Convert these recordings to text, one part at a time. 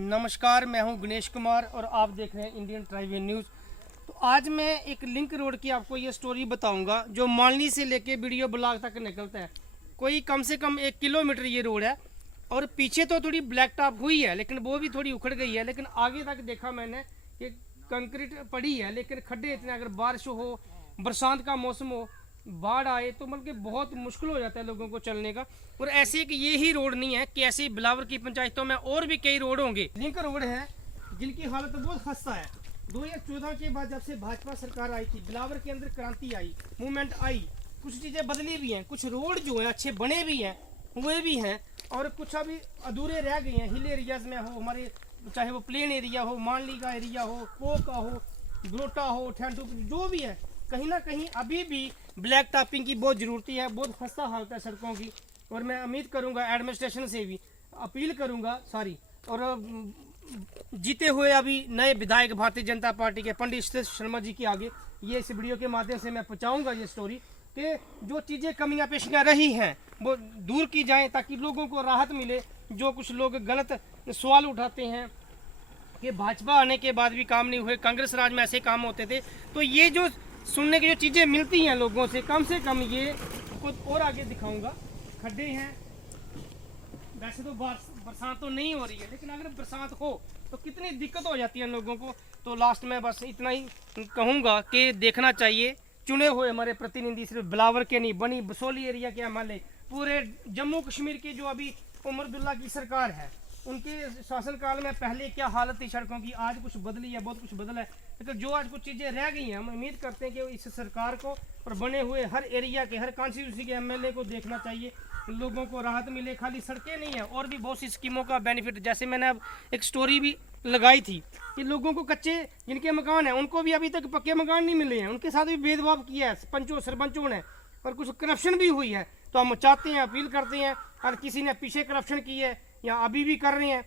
नमस्कार, मैं हूं गणेश कुमार और आप देख रहे हैं इंडियन ट्राइब्यून न्यूज़। तो आज मैं एक लिंक रोड की आपको ये स्टोरी बताऊंगा जो मालनी से लेके वीडियो ब्लॉक तक निकलता है। कोई कम से कम 1 किलोमीटर ये रोड है और पीछे तो थोड़ी ब्लैक टॉप हुई है लेकिन वो भी थोड़ी उखड़ गई है। लेकिन आगे तक देखा मैंने कि कंक्रीट पड़ी है, लेकिन खड्डे इतने, अगर बारिश हो, बरसात का मौसम हो, बाढ़ आए तो मतलब कि बहुत मुश्किल हो जाता है लोगों को चलने का। और ऐसे कि ये ही रोड नहीं है कि ऐसे बिलावर की पंचायतों में और भी कई रोड होंगे। लिंक रोड है जिनकी हालत बहुत खस्ता है। 2014 के बाद जब से भाजपा सरकार आई थी, बिलावर के अंदर क्रांति आई, मूवमेंट आई, कुछ चीज़ें बदली भी हैं, कुछ रोड जो है अच्छे बने भी हैं, हुए भी हैं, और कुछ अभी अधूरे रह गए हैं। हिल एरियाज में हो हमारे, चाहे वो प्लेन एरिया हो, मानली का एरिया हो, कोक का हो, ग्रोटा हो, ठेंटू, जो भी है, कहीं ना कहीं अभी भी ब्लैक टॉपिंग की बहुत ज़रूरत है। बहुत खस्ता हालत है सड़कों की। और मैं उम्मीद करूंगा एडमिनिस्ट्रेशन से भी अपील करूंगा और जीते हुए अभी नए विधायक भारतीय जनता पार्टी के पंडित शर्मा जी के आगे ये इस वीडियो के माध्यम से मैं पहुंचाऊंगा ये स्टोरी कि जो चीज़ें कमियां पेशियां रही हैं वो दूर की जाएं ताकि लोगों को राहत मिले। जो कुछ लोग गलत सवाल उठाते हैं कि भाजपा आने के बाद भी काम नहीं हुए, कांग्रेस राज में ऐसे काम होते थे, तो ये जो सुनने की जो चीज़ें मिलती हैं लोगों से कम ये कुछ और आगे दिखाऊंगा। खड्डे हैं, वैसे तो बरसात तो नहीं हो रही है, लेकिन अगर बरसात हो तो कितनी दिक्कत हो जाती है लोगों को। तो लास्ट में बस इतना ही कहूँगा कि देखना चाहिए चुने हुए हमारे प्रतिनिधि, सिर्फ बिलावर के नहीं, बनी बसोली एरिया के एमएलए, पूरे जम्मू कश्मीर की जो अभी उमर अब्दुल्ला की सरकार है, उनके शासनकाल में पहले क्या हालत थी सड़कों की, आज कुछ बदली है, बहुत कुछ बदला है। लेकिन जो आज कुछ चीज़ें रह गई हैं, हम उम्मीद करते हैं कि इस सरकार को और बने हुए हर एरिया के, हर कॉन्स्टिट्यूंसी के एमएलए को देखना चाहिए, लोगों को राहत मिले। खाली सड़कें नहीं है, और भी बहुत सी स्कीमों का बेनिफिट, जैसे मैंने अब एक स्टोरी भी लगाई थी कि लोगों को कच्चे जिनके मकान हैं उनको भी अभी तक पक्के मकान नहीं मिले हैं, उनके साथ भी भेदभाव किया है पंचों सरपंचों ने, और कुछ करप्शन भी हुई है। तो हम चाहते हैं, अपील करते हैं, अगर किसी ने पीछे करप्शन की है या अभी भी कर रहे हैं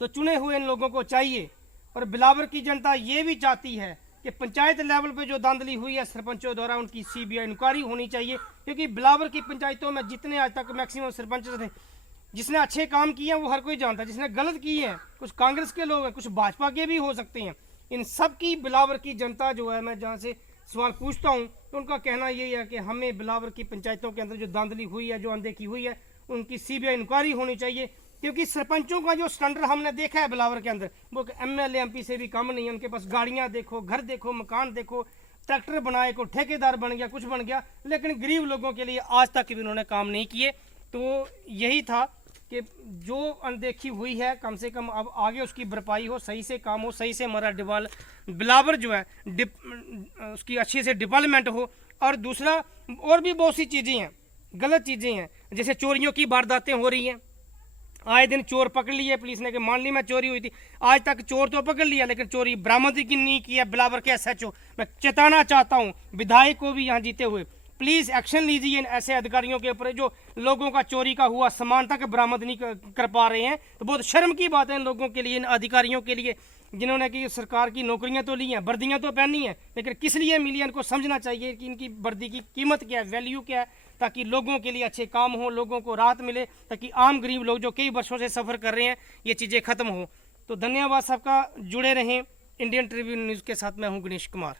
तो चुने हुए इन लोगों को चाहिए। और बिलावर की जनता ये भी चाहती है कि पंचायत लेवल पे जो धांधली हुई है सरपंचों द्वारा, उनकी सीबीआई इंक्वायरी होनी चाहिए, क्योंकि बिलावर की पंचायतों में जितने आज तक मैक्सिमम सरपंच थे, जिसने अच्छे काम किए हैं वो हर कोई जानता है, जिसने गलत किए हैं कुछ कांग्रेस के लोग हैं, कुछ भाजपा के भी हो सकते हैं। इन सब की बिलावर की जनता जो है, मैं जहाँ से सवाल पूछता हूँ तो उनका कहना यही है कि हमें बिलावर की पंचायतों के अंदर जो धांधली हुई है, जो अनदेखी हुई है, उनकी सीबीआई इंक्वायरी होनी चाहिए। क्योंकि सरपंचों का जो स्टैंडर्ड हमने देखा है बिलावर के अंदर, वो एमएलए एमपी से भी कम नहीं है। उनके पास गाड़ियां देखो, घर देखो, मकान देखो, ट्रैक्टर बनाए, को ठेकेदार बन गया, कुछ बन गया, लेकिन गरीब लोगों के लिए आज तक भी उन्होंने काम नहीं किए। तो यही था कि जो अनदेखी हुई है कम से कम अब आगे उसकी भरपाई हो, सही से काम हो, सही से हमारा बिलावर जो है उसकी अच्छी से डेवलपमेंट हो। और दूसरा, और भी बहुत सी चीज़ें हैं, गलत चीज़ें हैं, जैसे चोरियों की वारदातें हो रही हैं, आए दिन चोर पकड़ लिए पुलिस ने कि मानली में चोरी हुई थी, आज तक चोर तो पकड़ लिया लेकिन चोरी बरामद की नहीं किया बिलावर के एसएचओ। मैं चेताना चाहता हूं विधायक को भी यहां जीते हुए, प्लीज़ एक्शन लीजिए इन ऐसे अधिकारियों के ऊपर जो लोगों का चोरी का हुआ सामान तक बरामद नहीं कर पा रहे हैं। तो बहुत शर्म की बात है इन लोगों के लिए, इन अधिकारियों के लिए, जिन्होंने कि सरकार की नौकरियां तो ली हैं, वर्दियां तो पहनी हैं, लेकिन किस लिए मिली है इनको समझना चाहिए कि इनकी वर्दी की कीमत क्या है, वैल्यू क्या है, ताकि लोगों के लिए अच्छे काम हो, लोगों को राहत मिले, ताकि आम गरीब लोग जो कई वर्षों से सफ़र कर रहे हैं ये चीज़ें खत्म हो। तो धन्यवाद सबका, जुड़े रहें इंडियन ट्रिब्यून न्यूज़ के साथ। मैं हूँ गणेश कुमार।